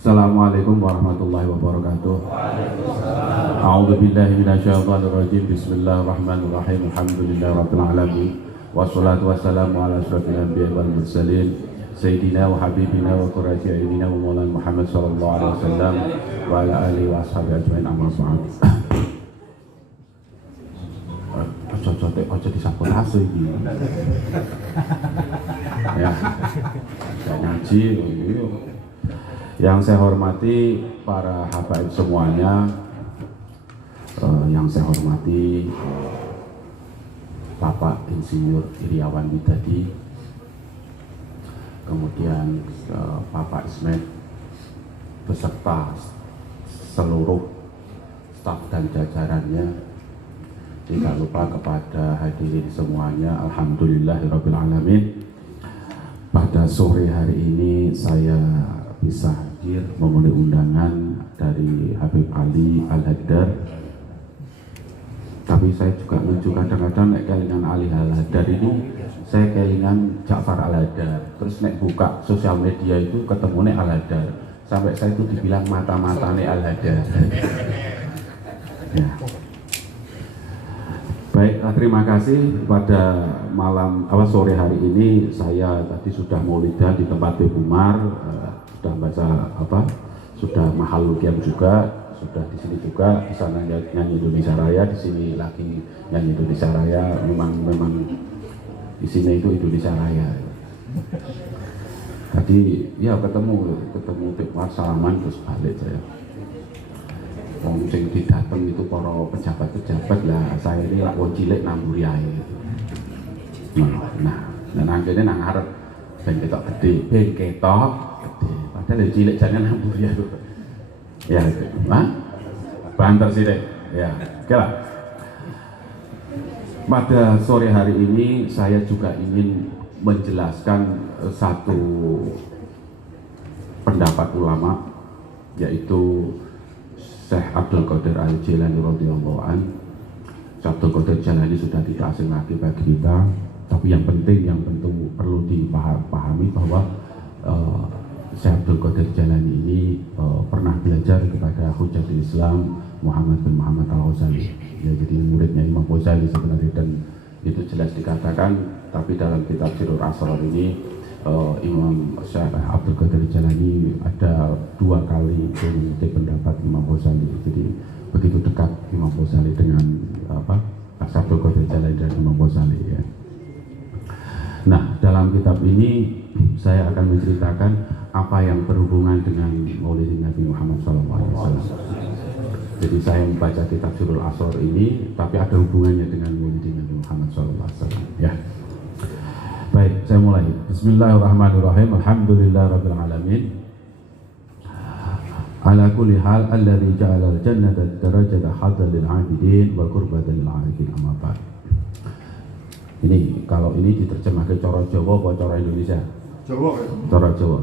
Assalamualaikum warahmatullahi wabarakatuh. A'udzu billahi minasyaitonir rajim. Bismillahirrahmanirrahim. Alhamdulillahirabbil alamin. Wassalatu wassalamu ala asyrofil anbiya'i wal mursalin sayyidina wa habibina wa qurrati a'yunina wa maulana Muhammad sallallahu alaihi wasallam wa ala alihi wa ashabihi ajmain, amma ba'd. Ojo disabotase iki. Ya. Saya ngaji ini. Yang saya hormati para habaib semuanya, yang saya hormati Bapak Insinyur Iriawan Widadi, kemudian Bapak Ismet beserta seluruh staf dan jajarannya, tidak lupa kepada hadirin semuanya. Alhamdulillahirabbil alamin. Pada sore hari ini saya bisa hadir memenuhi undangan dari Habib Ali Al-Haddad. Tapi saya juga lucu kadang-kadang nek kelingan Ali Al-Haddad ini, saya kelingan Ja'far Al-Haddad. Terus nek buka sosial media itu ketemu nek Al-Haddad. Sampai saya itu dibilang mata-matane Al-Haddad. Ya. Baik, terima kasih. Pada sore hari ini saya tadi sudah maulidan di tempat Beb Umar, sudah baca sudah mahal lukian juga, sudah di sini juga, di sana nyanyi Indonesia Raya, di sini lagi nyanyi Indonesia Raya. Memang di sini itu Indonesia Raya. Tadi ya ketemu Beb Umar, salaman terus balik saya. Wong sing didateng itu para pejabat-pejabat lah, saya ini lak wong cilik namburi ae. Nah, nangkene nang arep ben ketok gede, padahal cilik jangan namburi ae. Ya, banter sithik. Ya, oke lah. Pada sore hari ini saya juga ingin menjelaskan satu pendapat ulama, yaitu Syekh Abdul Qadir Al-Jilani radhiyallahu an. Syekh Abdul Qadir Al-Jilani sudah tidak asing lagi bagi kita, tapi yang penting perlu dipahami bahwa Syekh Abdul Qadir Al-Jilani ini pernah belajar kepada Hujatul Islam Muhammad bin Muhammad Al-Ghazali. Ya, jadi muridnya Imam Ghazali sebenarnya, dan itu jelas dikatakan. Tapi dalam kitab Sirrul Asrar ini Imam Syekh Abdul Qadir Jalani ada 2 kali mengutip pendapat Imam Ghazali. Jadi begitu dekat Imam Ghazali dengan Syekh Abdul Qadir Jalani dan Imam Ghazali, ya. Nah, dalam kitab ini saya akan menceritakan apa yang berhubungan dengan Maulid Nabi Muhammad SAW. Jadi saya membaca kitab Sirrul Asrar ini, tapi ada hubungannya dengan Maulid Nabi Muhammad SAW, ya. Baik, saya mulai. Bismillahirrahmanirrahim. Alhamdulillahirabbil alamin. Ala kulli hal alladzi ja'ala al-jannata darajatan hadan lil 'abidin wa qurbatan lil 'arifin, amma ba'd. Ini kalau ini diterjemahkan cara Jawa apa cara Indonesia? Jawa. Cara Jawa.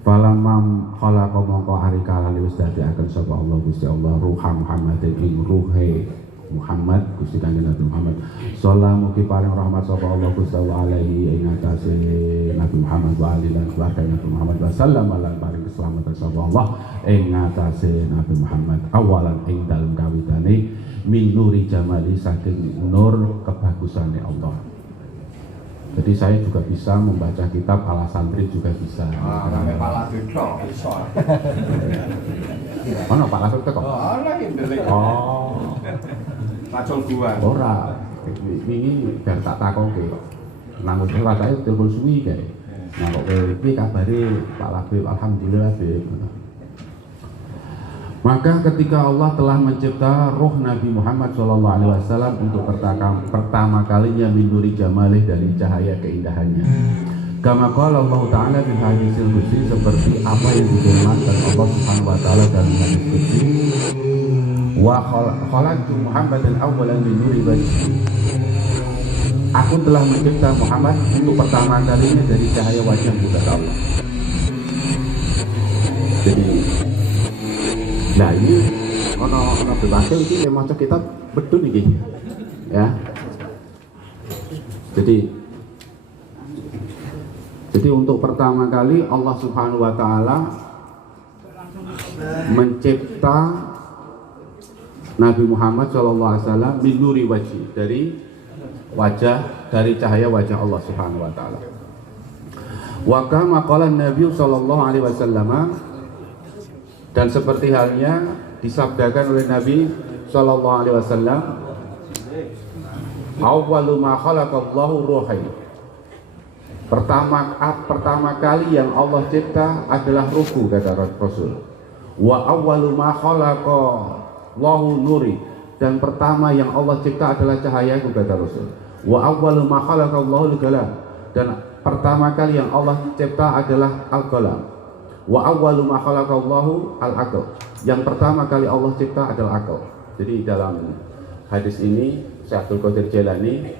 Falamam khalaqa mongko ari kalane wis dadiaken sapa Allah Gusti Allah ruha Muhammadin ing ruhe Muhammad Gusti Kanjeng Nabi Muhammad. Sallallahu mugi paring rahmat sapa Allah Gusti alaihi ing atase Nabi Muhammad wa alihi lan keluarga Nabi Muhammad wa sallam lan paring keselamatan sapa Allah ing atase Nabi Muhammad. Awalan ing dalem kawitane min nuri jamali saking nur kebagusane Allah. Jadi saya juga bisa membaca kitab ala santri juga bisa. Kepala desa iso. Mana Pak Lasut kok? Oh. Pacul gua. Ora. Wingi biar tak takonke kok. Nang wis rasane telepon suwi kae. Nah kok piye kabare Pak Labib? Alhamdulillah, Bib. Maka ketika Allah telah mencipta roh Nabi Muhammad SAW untuk pertama kalinya min nuri jamalih, dari cahaya keindahannya. Kama qala Allah Ta'ala di hadisil qudsi, seperti apa yang difirmankan Allah Subhanahu wa taala dalam hadis qudsi, wa khalaqtu Muhammadan awwalan min nuri wajhi. Aku telah mencipta Muhammad untuk pertama kalinya dari cahaya wajah kata Allah. Jadi nah ini ono bebasnya ini memang kita betul nih, ya. Jadi untuk pertama kali Allah Subhanahu wa taala mencipta Nabi Muhammad SAW min nuri wajhi, dari wajah, dari cahaya wajah Allah Subhanahu wa taala. Wa kama qala Nabi sallallahu alaihi wasallam, dan seperti halnya disabdakan oleh Nabi sallallahu alaihi wasallam, awwalu ma khalaqallahu ruhi. Pertama kali yang Allah cipta adalah ruhu, kata Rasul. Wa awwalu ma khalaqallahu nuri, dan pertama yang Allah cipta adalah cahayaku, kata Rasul. Wa awwalu ma khalaqallahu al-qalam, dan pertama kali yang Allah cipta adalah al-qalam. Wa awwalu ma khalaqallahu al-aql, yang pertama kali Allah cipta adalah akal. Jadi dalam hadis ini Syekh Abdul Qadir Jailani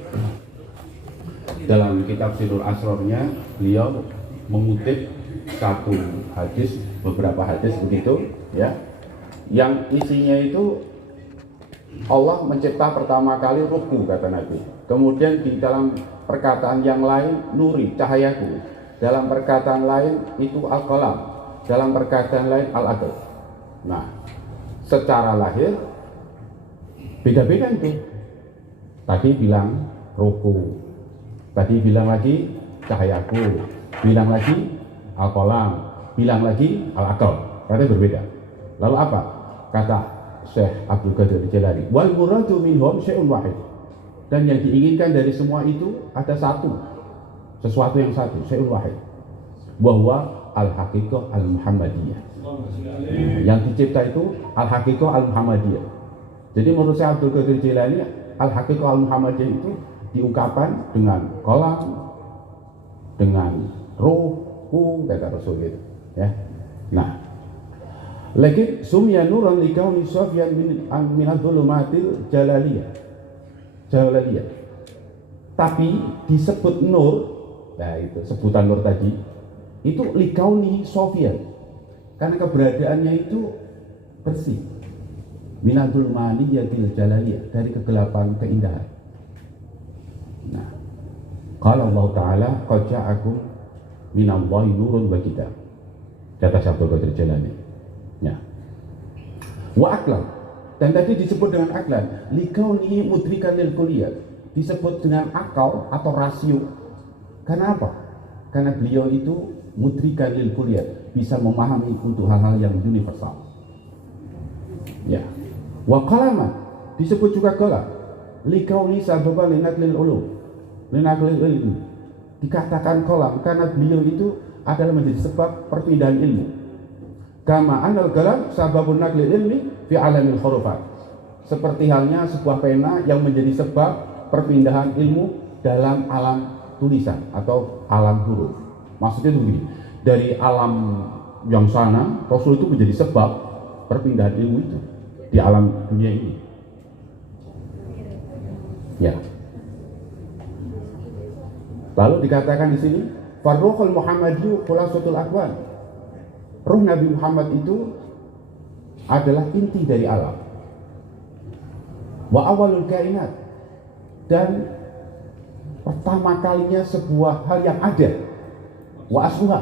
dalam kitab Sirrul Asrarnya, beliau mengutip satu hadis, beberapa hadis begitu ya, yang isinya itu Allah mencipta pertama kali ruhku, kata Nabi. Kemudian di dalam perkataan yang lain nuri, cahayaku. Dalam perkataan lain itu al-qalam. Dalam perkataan lain al-aql. Nah, secara lahir beda-beda itu. Tadi bilang ruhku, tadi bilang lagi cahayaku, bilang lagi al-qalam, bilang lagi al-aql. Berarti berbeda. Lalu apa? Kata Syekh Abdul Qadir Jailani, wal muradu minhum syai'un wahid, dan yang diinginkan dari semua itu ada satu, sesuatu yang satu, syai'un wahid, bahwa al-haqiqah al-muhammadiyah. Yang dicipta itu al-haqiqah al-muhammadiyah. Jadi menurut Syekh Abdul Qadir Jailani, al-haqiqah al-muhammadiyah itu diungkapkan dengan qalam, dengan ruhu, kata Rasul itu ya. Nah, lagi sumya nuran likauni sofyan min adh-dhulumatil jalaliyah. Tapi disebut nur, nah itu sebutan nur tadi, itu likauni sofyan, karena keberadaannya itu bersih. Min adh-dhulumatil jalaliyah, dari kegelapan keindahan. Nah, qala Allah Ta'ala qad ja'akum minallahi nurun wa kitab, kata Syekh Abdul Qadir Jailani. Ya. Wa aklan, dan tadi disebut dengan aklan likaunihi mudrikan lil kulliyat, disebut dengan akal atau rasio. Karena apa? Karena beliau itu mudrikan lil kulliyat, bisa memahami untuk hal-hal yang universal. Ya. Wa qalaman, disebut juga qalam likauni sababan linaklil ulum, linaklil ilmi. Dikatakan qalam karena beliau itu adalah menjadi sebab perpindahan ilmu. Kama anal qalam sababun naqli ilmi fi alamil hurufat, seperti halnya sebuah pena yang menjadi sebab perpindahan ilmu dalam alam tulisan atau alam huruf. Maksudnya itu begini, dari alam yang sana Rasul itu menjadi sebab perpindahan ilmu itu di alam dunia ini. Ya. Lalu dikatakan di sini farruhul muhammadiyyu khulasatul akwan, ruh Nabi Muhammad itu adalah inti dari alam. Wa awalul kainat, dan pertama kalinya sebuah hal yang ada. Wa asluha,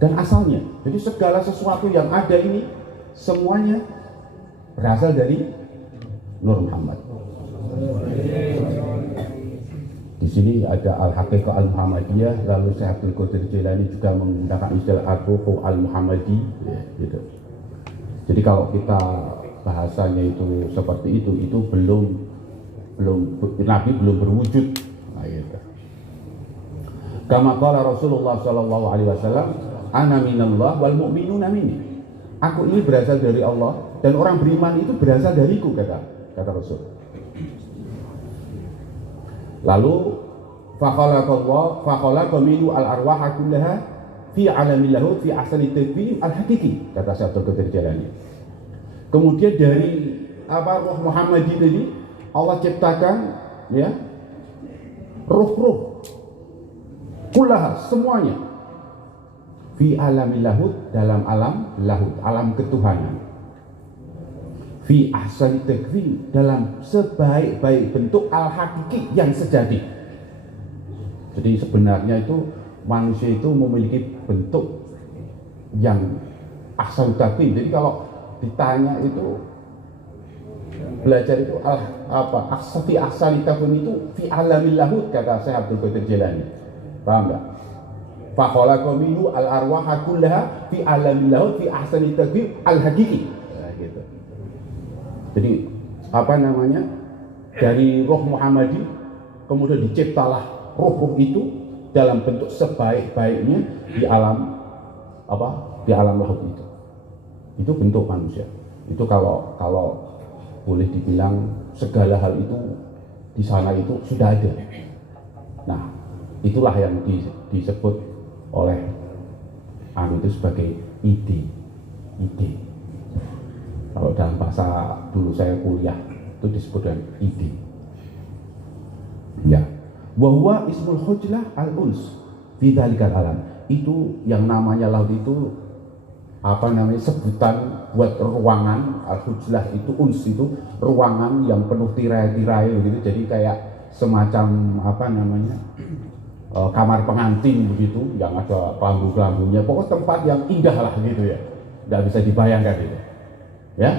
dan asalnya. Jadi segala sesuatu yang ada ini semuanya berasal dari Nur Muhammad. Di sini ada al-haqiqah al-muhammadiyah, lalu Syekh Abdul Qadir Jailani juga menggunakan istilah ar-ruhu al-muhammadi, ya, gitu. Jadi kalau kita bahasanya itu seperti itu belum Nabi belum berwujud. Nah, gitu. Kama qala Rasulullah sallallahu alaihi wasallam, ana minallah wal mu'minuna minni. Aku ini berasal dari Allah dan orang beriman itu berasal dariku, kata Rasul. Lalu fakhalaqa minhu al-arwaha kullaha fi alamil lahut fi ahsani taqwim al-haqiqi, kata Syekh Abdul Qadir Jailani. Kemudian dari ruh Muhammadi tadi Allah ciptakan ya ruh kullaha, semuanya fi alamil lahut, dalam alam lahut, alam ketuhanan. Fi ahsani taqwim, dalam sebaik-baik bentuk al-haqiqi, yang sejati. Jadi sebenarnya itu manusia itu memiliki bentuk yang ahsan takwim. Jadi kalau ditanya itu belajar itu fi ahsan takwim itu fi alamil lahud, kata Syekh Abdul Qadir Jilani. Paham enggak? Fa khalaqa minhu al arwaha kullaha fi alamil lahud fi ahsan takwim al haqiqi. Nah, gitu. Jadi dari roh Muhammadi kemudian diciptalah roh itu dalam bentuk sebaik-baiknya di alam lahud itu. Itu bentuk manusia. Itu kalau boleh dibilang segala hal itu di sana itu sudah ada. Nah, itulah yang disebut oleh itu sebagai ide. Kalau dalam bahasa dulu saya kuliah itu disebut dengan ide. Ya. Wa huwa ismul hujlah al-uns fi dzalikal alam. Itu yang namanya laut itu sebutan buat ruangan. Al-hujlah itu uns, itu ruangan yang penuh tirai-tirai gitu. Jadi kayak semacam kamar pengantin begitu, yang ada kelambu-kelambunya. Pokoknya tempat yang indah lah gitu ya. Nggak bisa dibayangkan gitu. Ya.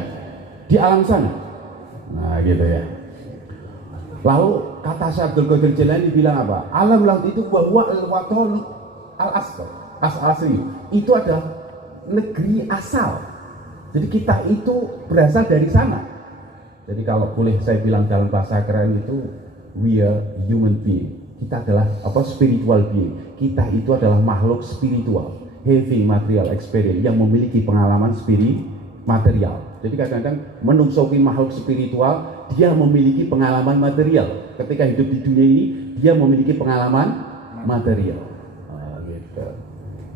Di alam sana. Nah, gitu ya. Lalu kata Syekh Abdul Qadir Jilani bilang apa? Alam laut itu bahwa al-watan al-asli. Itu adalah negeri asal. Jadi kita itu berasal dari sana. Jadi kalau boleh saya bilang dalam bahasa keren itu, we are human being. Kita adalah spiritual being. Kita itu adalah makhluk spiritual, having material experience, yang memiliki pengalaman material. Jadi kadang-kadang menungsoki makhluk spiritual, dia memiliki pengalaman material. Ketika hidup di dunia ini, dia memiliki pengalaman material. Gitu.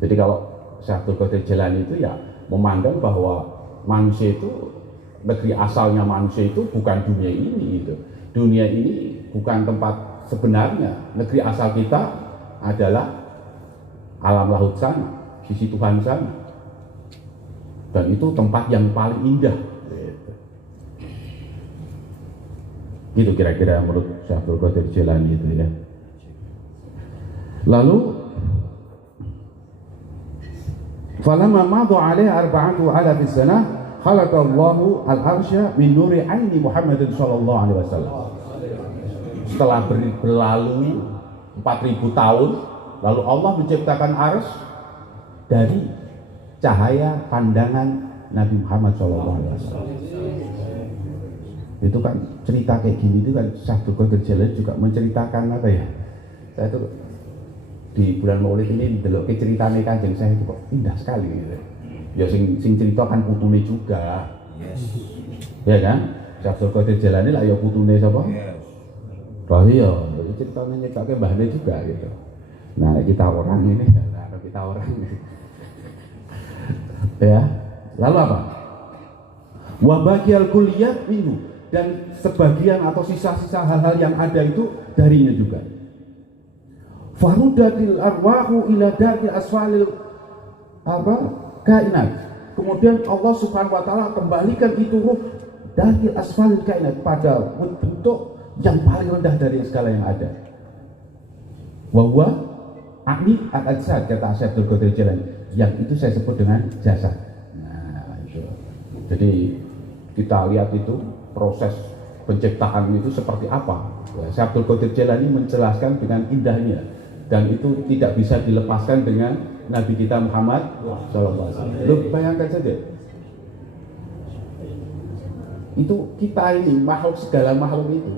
Jadi kalau Syekh Abdul Qadir Jilani itu ya memandang bahwa manusia itu, negeri asalnya manusia itu bukan dunia ini gitu. Dunia ini bukan tempat sebenarnya. Negeri asal kita adalah alam laut sana, sisi Tuhan sana. Dan itu tempat yang paling indah. Gitu kira-kira menurut Syekh Abdul Qadir Jilani itu ya. Lalu falamma madha alaihi 4,000 sanah khalaqallahu al-arsya min nuri aini Muhammadin sallallahu alaihi wasallam. Setelah berlalu 4.000 tahun, lalu Allah menciptakan arsy dari cahaya pandangan Nabi Muhammad SAW. Itu kan cerita kayak gini itu kan Syekh Abdul Qadir Jilani juga menceritakan apa ya? Saya tuh di bulan Maulid ini delok ke ceritane Kanjeng saya itu kok indah sekali gitu. Ya sing cerita kan putune juga. Yes. Ya kan? Syekh Abdul Qadir Jilani lah ya putune sapa? Yes. Wah iya, ceritanya nyekake mbahne juga gitu. Nah, kita orang ini ya. Lalu apa? Wa baqiyal kulliyat minhu, dan sebagian atau sisa-sisa hal-hal yang ada itu darinya juga. Farudatil arwahu ila daril asfalil kainat. Kemudian Allah Subhanahu wa taala kembalikan itu ruh dari asfalil kainat pada bentuk yang paling rendah dari segala yang ada. Wa huwa akni al-ajsad, kata Syekh Abdul Qadir Jilani, yang itu saya sebut dengan jasad. Nah, itu. Jadi kita lihat itu proses penciptaan itu seperti apa. Syekh Abdul Qadir Jilani menjelaskan dengan indahnya, dan itu tidak bisa dilepaskan dengan Nabi kita Muhammad SAW. Lu bayangkan saja, itu kita ini makhluk, segala makhluk itu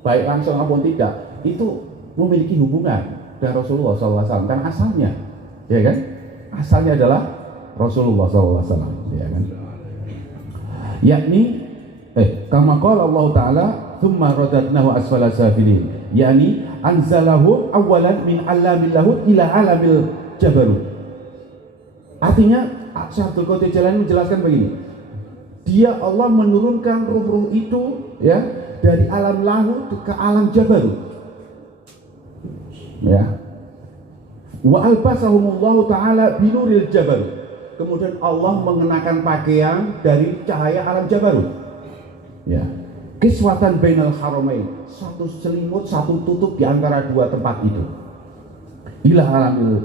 baik langsung maupun tidak, itu memiliki hubungan dengan Rasulullah SAW. Kan asalnya, ya kan? Asalnya adalah Rasulullah SAW, ya kan? Yakni kama qala Allah Ta'ala thumma radadnahu asfala safilin, yakni anzalahu awalan min alamil lahud ila alamil jabarut. Artinya Syekh Abdul Qadir Jilani menjelaskan begini, dia Allah menurunkan ruh-ruh itu ya dari alam lahud ke alam jabarut, ya. Wa albasahumullahu ta'ala binuril jabarut, kemudian Allah mengenakan pakaian dari cahaya alam jabarut, ya. Kiswatan bainal haramain, satu selimut, satu tutup di antara dua tempat itu. Ila alamil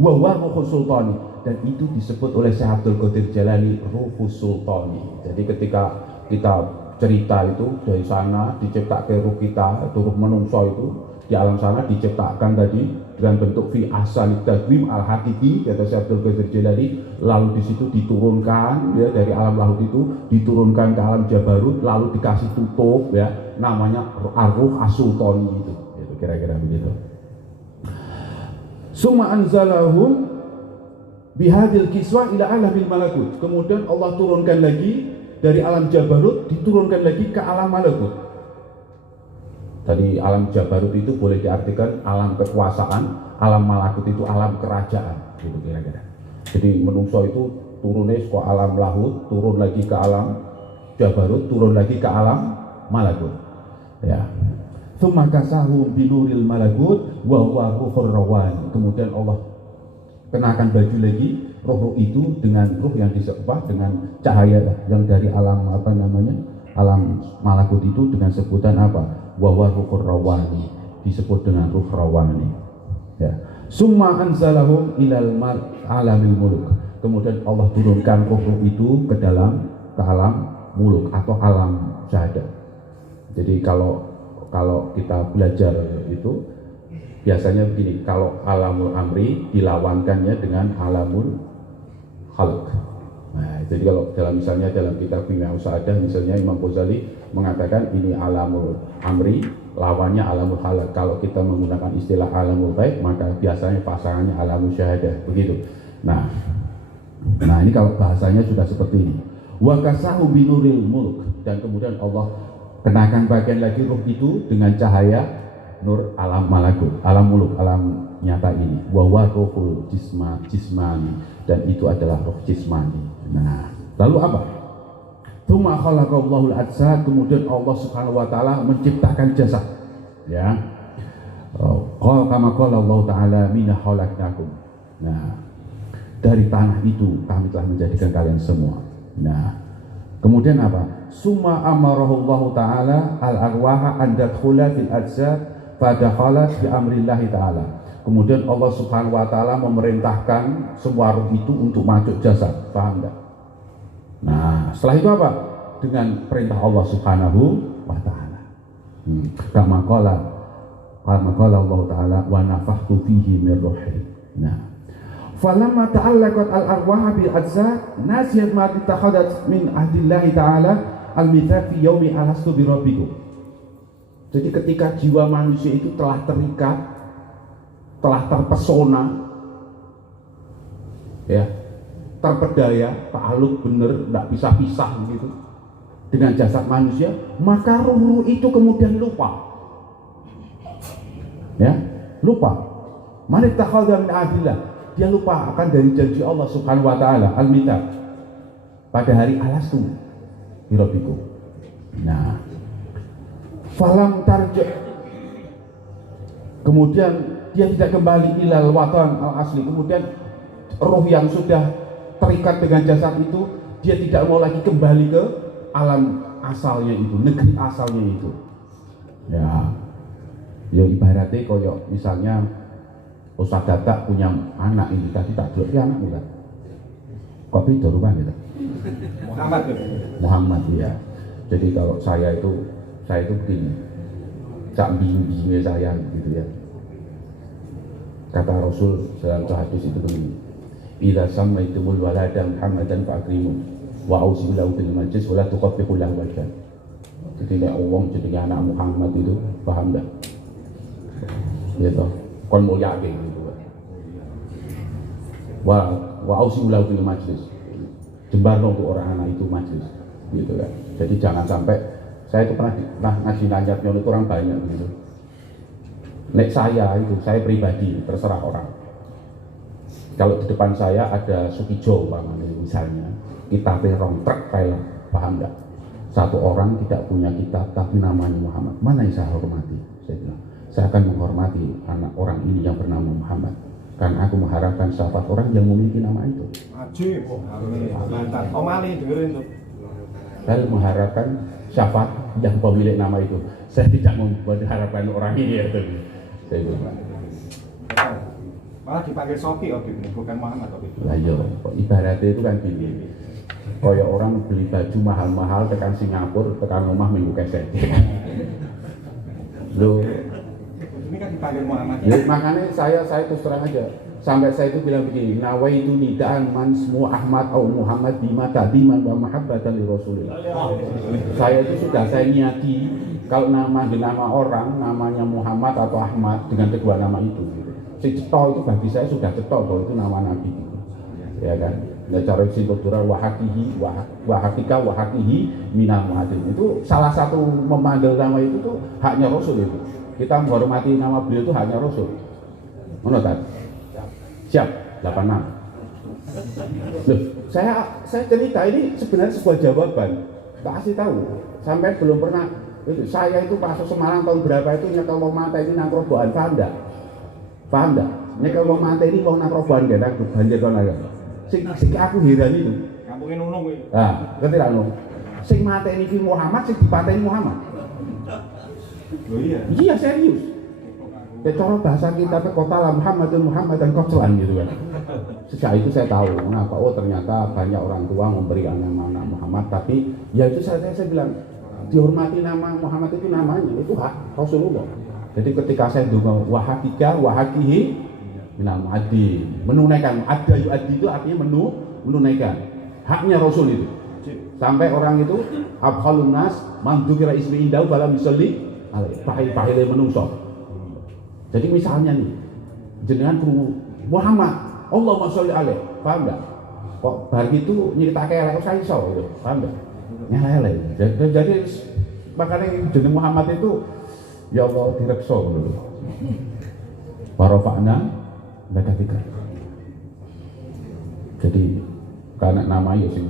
wa huwa sultani, dan itu disebut oleh Syekh Abdul Qadir Jalani Ruhus Sultani. Jadi ketika kita cerita itu dari sana diciptakan ruh kita, ruh menungso itu di alam sana diciptakan tadi dengan bentuk fi ahsanit taqwim al hakiki, kata Syekh Abdul Qadir Jalani, lalu di situ diturunkan ya dari alam lahut itu diturunkan ke alam jabarut, lalu dikasih tutup ya namanya ar-ruh as-sultani itu kira-kira begitu. Summa anzalahum bihadil kiswa ila alamil malakut. Kemudian Allah turunkan lagi dari alam jabarut, diturunkan lagi ke alam malakut. Tadi alam jabarut itu boleh diartikan alam kekuasaan, alam malakut itu alam kerajaan, gitu kira-kira. Jadi menungso itu turunnya ke alam lahut, turun lagi ke alam jabarut, turun lagi ke alam malakut. Ya. Tsumma kasahu binuril malakut wa huwa ruhur rawan. Kemudian Allah kenakan baju lagi roh itu dengan ruh yang disebut dengan cahaya yang dari alam alam malakut itu dengan sebutan apa? Wa huwa ruhur rawani, disebut dengan ruh rawani. Ya. Summa anzalahum ilal alamil muluk. Kemudian Allah turunkan roh itu ke alam muluk atau alam syahadat. Jadi kalau kita belajar itu biasanya begini, kalau alamul amri dilawankannya dengan alamul khalq. Nah, jadi kalau misalnya dalam kitab Bina Usahadah misalnya Imam Ghazali mengatakan ini alamul amri, lawannya alamul khalq. Kalau kita menggunakan istilah alamul ghaib, maka biasanya pasangannya alamul syahadah, begitu. Nah ini kalau bahasanya sudah seperti ini. Wa kasahu binuril mulk, dan kemudian Allah kenakan bagian lagi ruh itu dengan cahaya nur alam malakut, alam muluk, alam nyata ini. Wa huwa ruhul jismani, dan itu adalah roh jismani. Nah, lalu apa? Tsumma khalaqallahul ajsad, kemudian Allah Subhanahu wa taala menciptakan jasad. Ya. Kama qala Allah taala minna khalaqnakum. Nah, dari tanah itu kami telah menjadikan kalian semua. Nah, kemudian apa? Summa amarahullahu ta'ala al-arwaha an tadkhula fil ajsad fadakhalat bi amrillahi ta'ala. Kemudian Allah Subhanahu wa taala memerintahkan semua ruh itu untuk masuk jasad. Paham enggak? Nah, setelah itu apa? Dengan perintah Allah Subhanahu wa taala. Kama qala Allah taala wa nafakhtu fihi min ruhi. Nah, falamma ta'allaqat al-arwah bil ajsad nasiyat ma tattakhadat min ahdillahi ta'ala al-mitsaq fi yaumi alastu bi rabbikum. Jadi ketika jiwa manusia itu telah terikat, telah terpesona, ya, terpedaya, ta'aluk bener, tidak bisa pisah gitu dengan jasad manusia, maka ruh itu kemudian lupa, ya, lupa. Man ittakhadha min ahdillahi, dia lupa akan dari janji Allah Subhanahu wa taala al-mitsaq pada hari alastu bi rabbikum. Nah, falam tarja, kemudian dia tidak kembali ilal watan al asli. Kemudian roh yang sudah terikat dengan jasad itu, dia tidak mau lagi kembali ke alam asalnya itu, negeri asalnya itu. Ya ibaratnya koyok misalnya Ustaz Dadak punya anak ini, tadi tak dulu anak kita. Kok beda rupanya gitu? Muhammad ya. Jadi kalau saya itu begini, cak bingung saya gitu ya. Kata Rasul dalam hadis itu begini, idza samaitumul walada Muhammadan fa'akrimu wa ausibu lahu bil majlis wa la tuqabbihu lahu wajhan. Jadi nek wong jenenge anak Muhammad itu paham enggak? Ya toh, kon mulyake gitu. Wa ausibu lahu bil majlis. Jembarno untuk orang anak itu majlis gitu kan. Jadi jangan sampai, saya itu pernah ngaji nanyat itu orang banyak gitu. Nek saya pribadi, terserah orang. Kalau di depan saya ada Sukijo misalnya, kitabnya rong truk kayak, paham enggak? Satu orang tidak punya kitab tapi namanya Muhammad, mana yang saya hormati? Saya bilang, saya akan menghormati anak orang ini yang bernama Muhammad, karena aku mengharapkan syafaat orang yang memiliki nama itu. Ajib, mantap. Om Ali dengerin tuh. Saya mengharapkan syafaat yang pemilik nama itu. Saya tidak mengharapkan orang ini ya. Saya bilang. Malah dipanggil Soki waktu itu, bukan Muhammad waktu itu. Lah iya, ibaratnya itu kan gini. Kayak orang beli baju mahal-mahal tekan Singapura, tekan rumah minggu keset. Loh, Ini kan dipanggil Muhammad. ya, makanya saya terus terang aja. Sampai saya itu bilang begini, nawaitu nidaan man semua Ahmad atau Muhammad bima ta'diman wa mahabbatan li Rasulillah. Saya itu sudah saya niati kalau nama orang namanya Muhammad atau Ahmad dengan kedua nama itu. Si cetok itu bagi saya sudah cetok bahwa itu nama Nabi. Ya kan? Ya cara sintotura wahakihi minal muhadin. Itu salah satu memanggil nama itu tuh haknya Rasul itu. Kita menghormati nama beliau itu haknya Rasul. Mana kan? Siap, 86. Loh, saya cerita ini sebenarnya sebuah jawaban. Tak kasih tahu. Sampai belum pernah itu. Saya itu masuk Semarang tahun berapa itu nyekel wong mata ini nang robokan, paham enggak? Paham enggak? Nyekel wong mata ini wong nang robokan gak nang banjir kono ya. Sing aku heran itu. Kampungin Nunung itu. Nah, ngerti ra Nung? Sing mateni ki Muhammad, sing dipateni Muhammad. Loh iya. Iya serius. Ya cara bahasa kita ke kota lah Muhammad dan Koclan gitu kan. Sejak itu saya tahu kenapa ternyata banyak orang tua memberikan nama Muhammad, tapi ya itu saya bilang dihormati nama Muhammad itu namanya itu hak Rasulullah. Jadi ketika saya dengar wahakihi minal muaddi, menunaikan ada yuaddi itu artinya menunaikan haknya Rasul itu. Sampai orang itu abkhalun nas man dzukira ismi indahu falam yusalli alaihi pahile menungso. Jadi misalnya nih, jenengan kru Muhammad, Allahumma sholli alaihi, paham enggak? Kok bar gitu nyritake elek saya iso gitu, paham enggak? Nyelek. Jadi makanya jeneng Muhammad itu ya Allah direksa dulu. Warafa'na laka dzikra. Jadi karena nama ya sing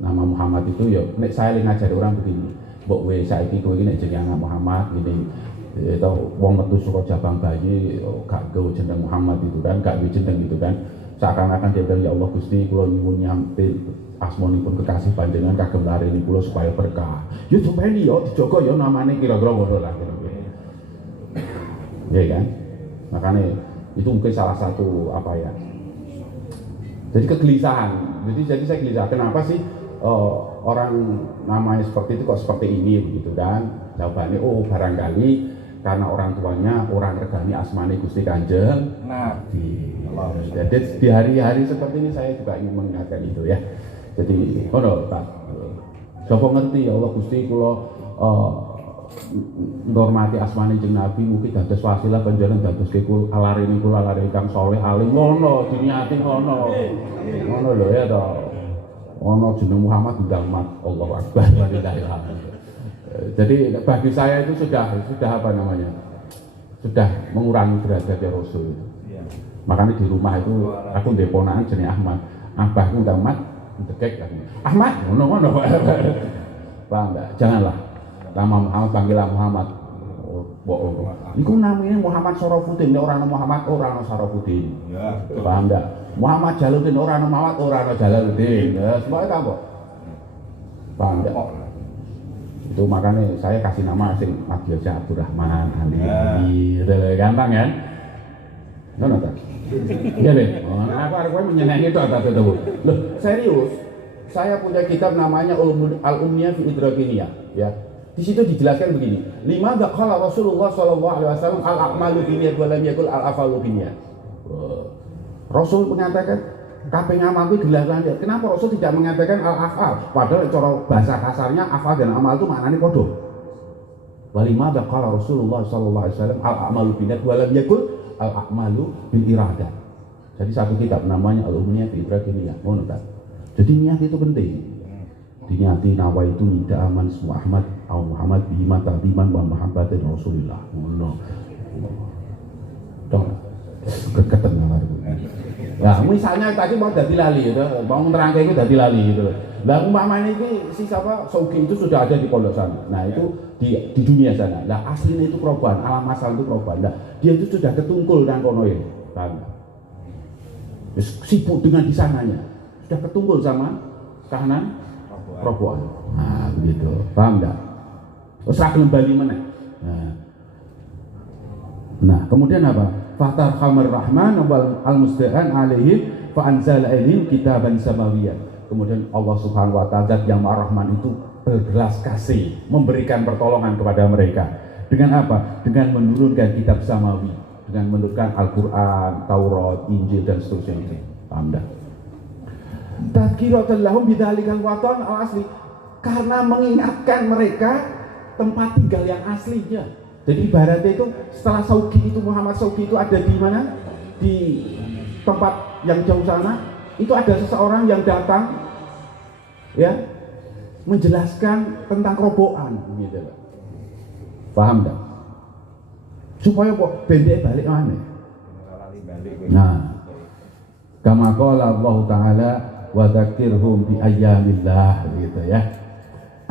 nama Muhammad itu ya nek saya ngajari orang begini, mbok we saiki kowe iki nek jeneng Muhammad gini itu wong metu saka jabang bayi gak gawe jeneng Muhammad itu kan gak gawe jeneng gitu kan seakan-akan dia bilang ya Allah Gusti kula nyuwun nyampe asmanipun kekasih panjenengan kagem larini kula supaya berkah ya supeni ya dijaga ya namane kira-kira ngono lah kira-kira ya kan makanya itu mungkin salah satu apa ya jadi kegelisahan jadi saya gelisah kenapa sih orang namanya seperti itu kok seperti ini begitu kan jawabannya barangkali karena orang tuanya orang regani asmane Gusti Kanjeng Nabi. Jadi di hari-hari seperti ini saya juga ingin mengingatkan itu ya. Jadi Pak. Sapa ngerti ya Allah Gusti kula ngormati asmane Kanjeng Nabi mugi dados wasilah panjenengan dados kula alarini kula alari kang saleh alim ngono diniati ngono. Ngono lho ya to. Ono jeneng Muhammad ndang mat Allahu Akbar wa lillahil hamd. Jadi bagi saya itu sudah apa namanya sudah mengurangi derajatnya Rasul. Makanya di rumah itu aku deponan jenenge Ahmad, abahku Ahmad, dekek kan. Ahmad, ngono. Paham enggak? Janganlah nama Muhammad panggilan Muhammad. Iku namanya Muhammad Sarafuddin, orang Muhammad orang Sarafuddin. Paham enggak? Muhammad Jaluddin orang Muhammad orang Jaluddin. Ya, semuanya kamu. Paham enggak? Itu makanya saya kasih nama asing Abdul Abdurrahman Ali. Gampang kan? Ngono ta? Iya deh. Aku menyenangi itu atas itu. Loh, serius. Saya punya kitab namanya Al-Ummiyah fi Idrakiyah, ya. Di situ dijelaskan begini. 5 qala Rasulullah sallallahu alaihi wasallam al-a'malu binniyat wa lam yakul al-afalu binniyat. Rasul mengatakan kabeh ngamal itu gelar lanjut. Kenapa Rasul tidak mengatakan al-afal? Padahal cara bahasa kasarnya afal dan amal itu maknanya podo. Walima qala Rasulullah sallallahu alaihi wasallam al-a'malu binniyat wa lam yakul al-a'malu bil iradah. Jadi satu kitab namanya Al-Ummiyah fi Idrakiyah. Ngono ta. Jadi niat itu penting. Dinyati nawa itu tidak aman semua Ahmad au Muhammad bima ta'diman wa mahabbatin Rasulillah. Ngono. Dong. Keketen ngarep. Nah, misalnya tadi mau dadi lali gitu, mau nerangke itu dadi lali gitu. Lah umpamanya ini si siapa Sogi itu sudah ada di pondok sana. Nah, itu di dunia sana. Lah aslinya itu perubahan, alam asal itu perubahan. Nah, dia itu sudah ketungkul nang kono ya. Paham? Sibuk dengan di sananya. Sudah ketungkul sama kahanan perubahan. Nah, begitu. Paham enggak? Terus ra gelem bali meneh. Nah, kemudian apa? fatarhamar rahman wal almusta'an alaihim fa anzala alaihim kitaban samawiyyan. Kemudian Allah Subhanahu wa taala yang Maha Rahman itu berbelas kasih, memberikan pertolongan kepada mereka. Dengan apa? Dengan menurunkan kitab samawi, dengan menurunkan Al-Qur'an, Taurat, Injil dan seterusnya. Paham dah? Tadhkiratan lahum bidzalikal watan al-asli, karena mengingatkan mereka tempat tinggal yang aslinya. Jadi ibaratnya itu setelah Saugi itu, Muhammad Saugi itu ada di mana? Di tempat yang jauh sana, itu ada seseorang yang datang ya menjelaskan tentang kerobokan gitu. Paham enggak? Supaya kok bendek balik mana? Nah, kama qala Allah taala wa dzakirhum bi ayyamillah gitu ya.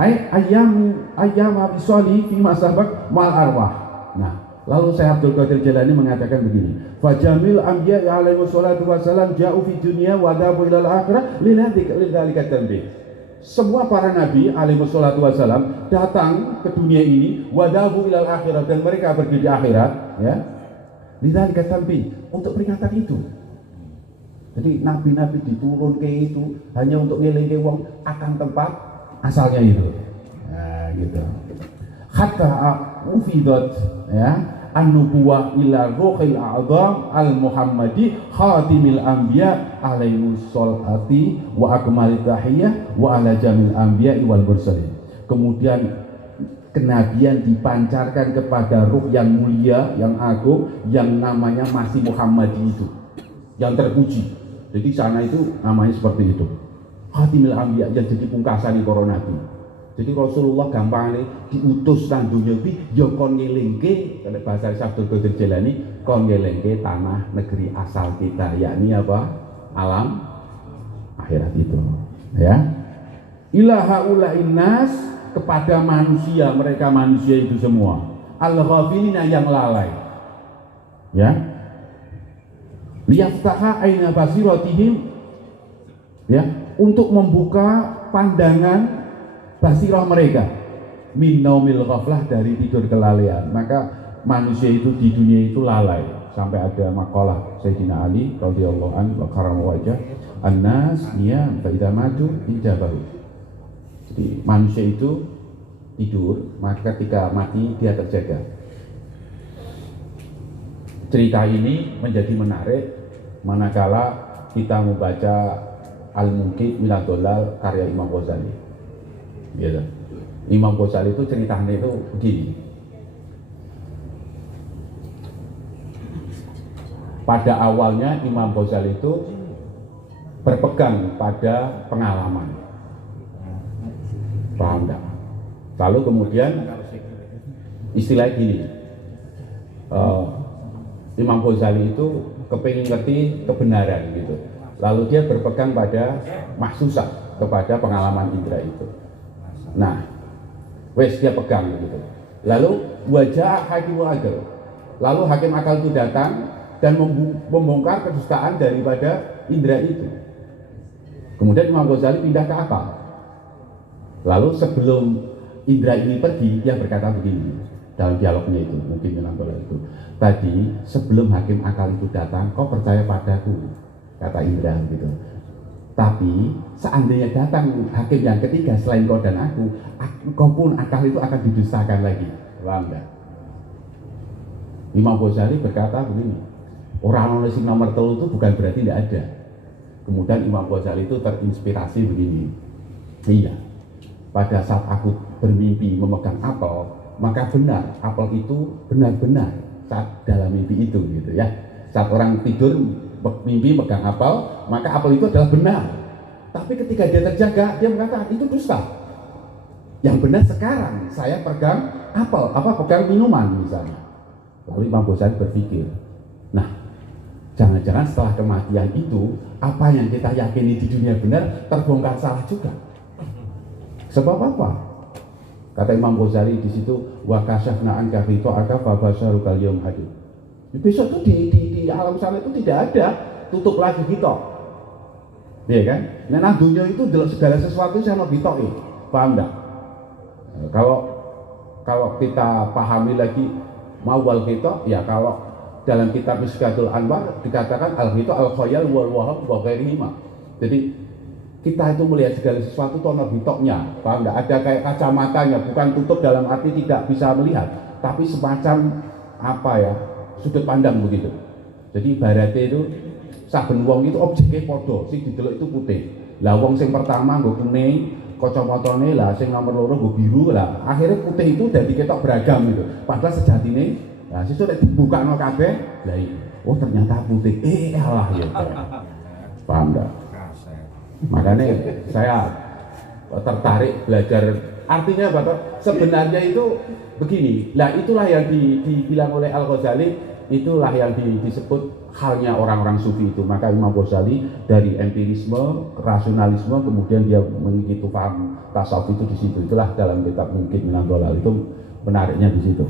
Ayyam bisoli fi masabak mal arwah. Nah, lalu Syekh Abdul Qadir Jailani mengatakan begini, fajamil anbiya alaihi wassalatu wassalam ja'u fi dunya wa dhabu ilal akhirah lidzalika tanbih. Semua para nabi alaihi wassalatu wassalam datang ke dunia ini wa dhabu ilal akhirah, dan mereka pergi di akhirat ya. Lidzalika tanbih, untuk peringatan itu. Jadi nabi-nabi diturun ke itu hanya untuk ngelingke wong akan tempat asalnya itu. Nah, gitu. Hatta ufidat ya an-nubuwah ila ruhil a'zam al-muhammadi khatimil anbiya alaihi sholati wa akmalit tahiyah wa ala jamil anbiya wal mursalin. Kemudian kenabian dipancarkan kepada ruh yang mulia, yang agung, yang namanya masih Muhammadi itu, yang terpuji. Jadi sana itu namanya seperti itu. Khatimil anbiya, yang jadi pungkasan para nabi. Jadi Rasulullah gampang nih diutus nang dunya iki ya kon ngelingke, kalau bahasa Abdul Qadir Jailani, kon ngelingke tanah negeri asal kita, yakni apa? Alam akhirat itu. Ya. Ilaha ulain nas, kepada manusia, mereka manusia itu semua. Al-ghafilina, yang lalai. Ya. Liyaftaha aina basiratihim, ya, untuk membuka pandangan basirah mereka min naumil ghaflah, dari tidur kelalaian. Maka manusia itu di dunia itu lalai, sampai ada makalah Sayyidina Ali radhiyallahu anhu wa karama wajah annas niyam fa idza matu injabahu. Jadi manusia itu tidur, maka ketika mati dia terjaga. Cerita ini menjadi menarik manakala kita membaca Al-Munqidh minad Dhalal karya Imam Ghazali. Gitu. Imam Ghazali itu ceritanya itu begini. Pada awalnya Imam Ghazali itu berpegang pada pengalaman. Paham enggak? Lalu kemudian istilah gini, Imam Ghazali itu kepingin ngerti kebenaran gitu. Lalu dia berpegang pada mahsusah, kepada pengalaman indera itu. Nah, wes dia pegang gitu. Lalu wajah hakim akal. Lalu hakim akal itu datang dan membongkar kedustaan daripada indera itu. Kemudian Imam Ghazali pindah ke akal. Lalu sebelum indera ini pergi, dia berkata begini dalam dialognya itu, mungkin dengan itu. Tadi sebelum hakim akal itu datang, kau percaya padaku, kata indera gitu. Tapi seandainya datang hakim yang ketiga selain kau dan aku, kau pun akal itu akan didustakan lagi. Paham enggak? Imam Ghazali berkata begini, orang nulis nomor telu itu bukan berarti tidak ada. Kemudian Imam Ghazali itu terinspirasi begini, iya, pada saat aku bermimpi memegang apel, maka benar apel itu benar-benar saat dalam mimpi itu gitu ya. Saat orang tidur mimpi megang apel, maka apel itu adalah benar. Tapi ketika dia terjaga, dia mengatakan itu dusta. Yang benar sekarang saya pegang apel, pegang minuman misalnya. Lalu Imam Ghazali berpikir, nah, jangan-jangan setelah kematian itu apa yang kita yakini di dunia benar terbongkar salah juga. Sebab apa? Kata Imam Ghazali di situ, wa kasyafna anka ghita'aka fa basharukal yawm hadid. Besok tuh di alam sana itu tidak ada tutup lagi kita, ya kan? Nah, dunia itu segala sesuatu sama kita, paham enggak? Kalau kita pahami lagi mawal kita, ya kalau dalam kitab Miskatul Anwar dikatakan al-itu al-khayal wal wahab wa ghairihima. Jadi kita itu melihat segala sesuatu itu ada bitoknya, paham enggak? Ada kayak kacamatanya, bukan tutup dalam arti tidak bisa melihat, tapi semacam apa ya, sudut pandang begitu. Jadi ibaratnya itu saben wong itu objeknya podo, sing didelok itu putih. Lah wong sing pertama nggo kuning, kacamatane lah sing nomor loro nggo biru lah. Akhirnya putih itu dadi ketok beragam gitu. Padahal sejatine nah, sesuk nek dibukakno kabeh, lah oh ternyata putih. Alah ya. Paham enggak? Makanya saya tertarik belajar. Artinya Bapak, sebenarnya itu begini. Lah itulah yang dibilang oleh Al-Ghazali, itulah yang disebut halnya orang-orang sufi itu. Maka Imam Ghazali dari empirisme, rasionalisme, kemudian dia mengikuti paham tasawuf itu di situ. Itulah dalam kitab Mungkin Minad Dhalal itu menariknya di situ.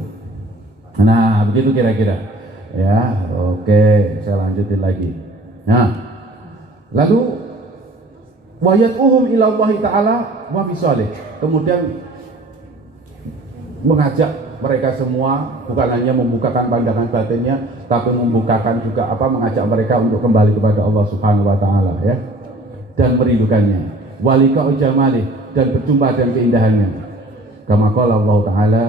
Nah, begitu kira-kira. Ya, oke, saya lanjutin lagi. Nah, lalu wayatuhum ila Allah Ta'ala wa bisalih. Kemudian mengajak mereka semua bukan hanya membukakan pandangan batinnya, tapi membukakan juga mengajak mereka untuk kembali kepada Allah Subhanahu wa taala ya. Dan merindukannya. Walika ujamalih, dan berjumpa dengan keindahannya. Kama qala Allah Ta'ala,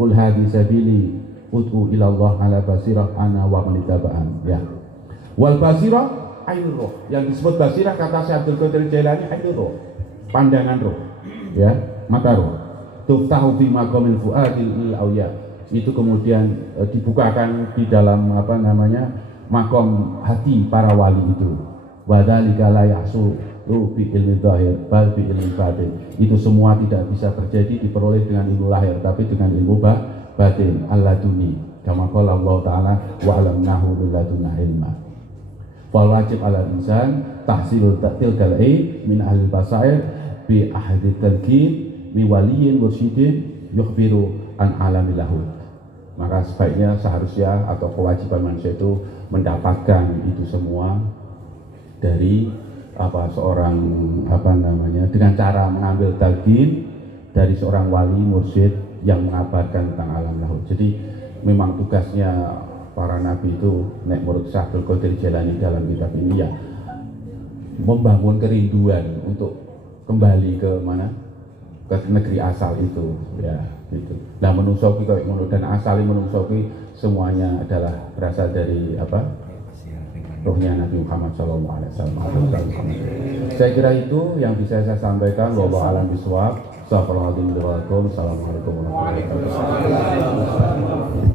"Qul hadhi sabili ud'u ila Allah ala basirah ana wa man ittaba'an." Ya. Wal basirah ainur roh. Yang disebut basirah kata Syekh Abdul Qadir Jailani ainur roh. Pandangan roh. Ya, mata roh. Tuftahu fi maqamil fuadil awliya. Itu kemudian dibukakan di dalam makom hati para wali itu. Wa dzalika la yahsul bi ilmi zahir bal bi ilmi batin. Itu semua tidak bisa terjadi diperoleh dengan ilmu lahir, tapi dengan ilmu batin alladuni. Kama qala Allah Ta'ala wa alamnahu min ladunna ilma. Fal wajib 'alal insan tahsilul tilkal min ahli basair bi ahadi talqin mi waliyin mursyidin yukhbiru an alamilahu. Maka sebaiknya seharusnya atau kewajiban manusia itu mendapatkan itu semua dari seorang dengan cara mengambil talqin dari seorang wali mursyid yang mengabarkan tentang alam lahut. Jadi memang tugasnya para nabi itu nek menurut Syekh Abdul Qadir Jailani dalam kitab ini ya membangun kerinduan untuk kembali ke mana, ke negeri asal itu ya gitu. Nah menungso ki koyo ngono, dan asale menungso ki semuanya adalah berasal dari rohnya Nabi Muhammad SAW. Saya kira itu yang bisa saya sampaikan. Wallahu a'lam bishawab. Assalamualaikum warahmatullahi wabarakatuh.